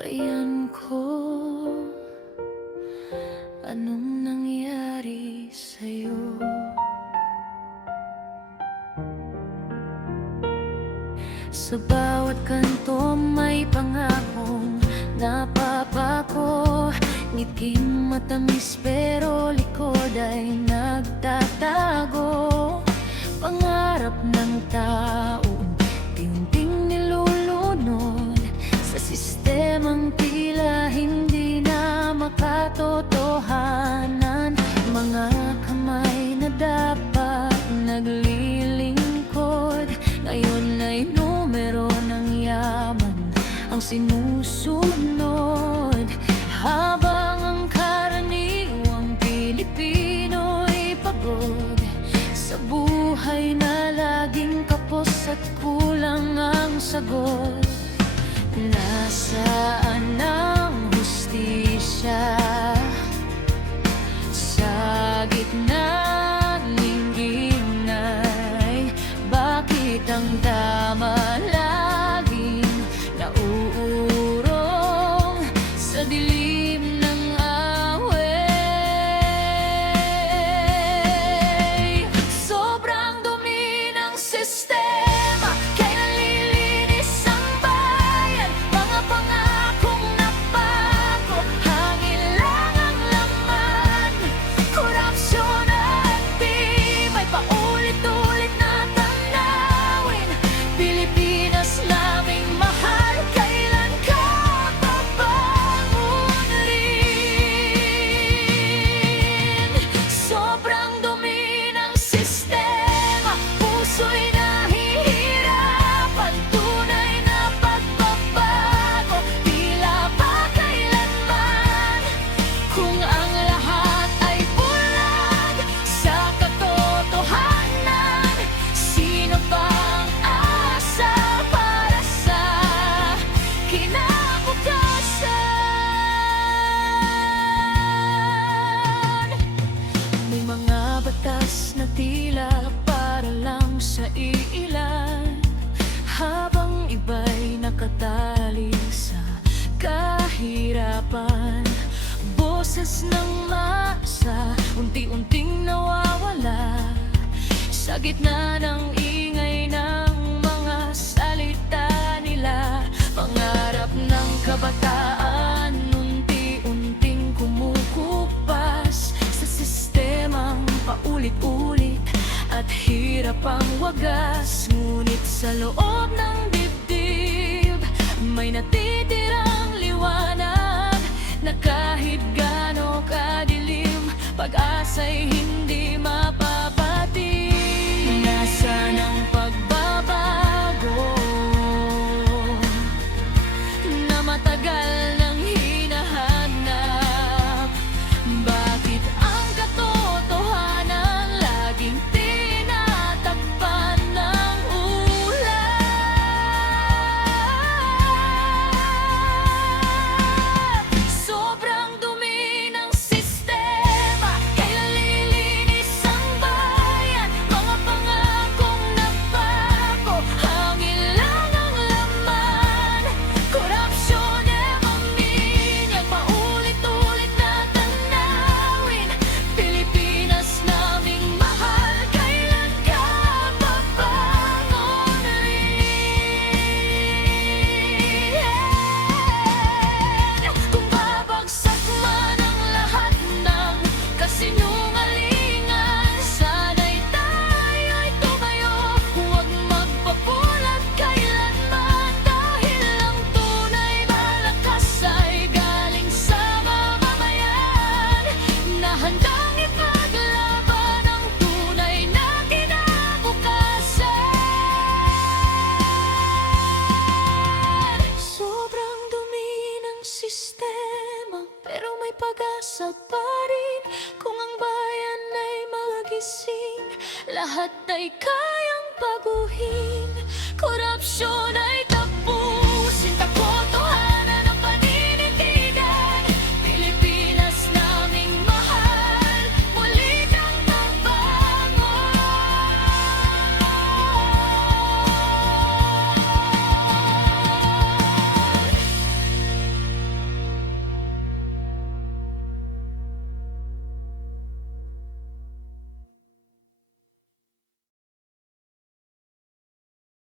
Bayan ko, anong nangyari sa'yo? Sa bawat kanto may pangakong napapako. Ngiting matamis pero likod ay nagtatago. Pangarap ng tao unti-unting nilulunod sa sistemang tila hindi na makatotohanan. Mga kamay na dapat naglilingkod ngayon ay numero ng yaman ang sinusunod, habang ang karaniwang Pilipino'y pagod sa buhay na laging kapos at kulang ang sagot. Nasaan ang hustisya sa gitna ng ingay? Bakit ang tama laging nauurong sa dilim ng away? Sobrang dumi ng sistema, kailan lilinis ang bayan? Mga pangakong napako, hangin lang ang laman. Korupsyon at di may paulit-ulit na tanawin. Pilipinas naming mahal, kailan ka babangon? Sobrang dumi ng sistema, puso'y nahihirapan. Tunay na pagbabago, tila ba kailanman? Kung ang lahat ay bulag sa katotohanan, sino bang asa para sa kinabukasan? May mga batas na tila para lang sa iilan, habang iba'y nakatali sa kahirapan. Boses ng masa unti-unting nawawala sa gitna ng ingay ng mga salita nila. Pangarap ng kabataan unti-unting kumukupas sa sistemang paulit-ulit at hirap ang wagas. Ngunit sa loob ng dibdib may natitirang liwanag na kahit gaano kadilim, pag-asa'y hindi mapapatid. Nasaan ang pagbabago na matagal nang hinahanap? Bakit ang katotohanan laging tinatakpan ng ulap? Sobrang dumi ng sistema, kailan lilinis ang bayan? Mga pangakong napako, hangin lang ang laman. Korupsyon ay maminyag, paulit-ulit na tanawin. Pilipinas naming mahal, kailan ka babangon rin? Kung babagsak man ang lahat ng kasinungalingan, sana'y tayo'y tumayo, huwag magpapulat kailanman. Dahil ang tunay malakas ay galing sa mamamayan na handang ipaglaban ang tunay na kinabukasan. Sobrang dumi ng sistema, pero may pag-asa pa rin. Kung ang bayan ay magising, lahat ay kayang baguhin. Korupsyon ay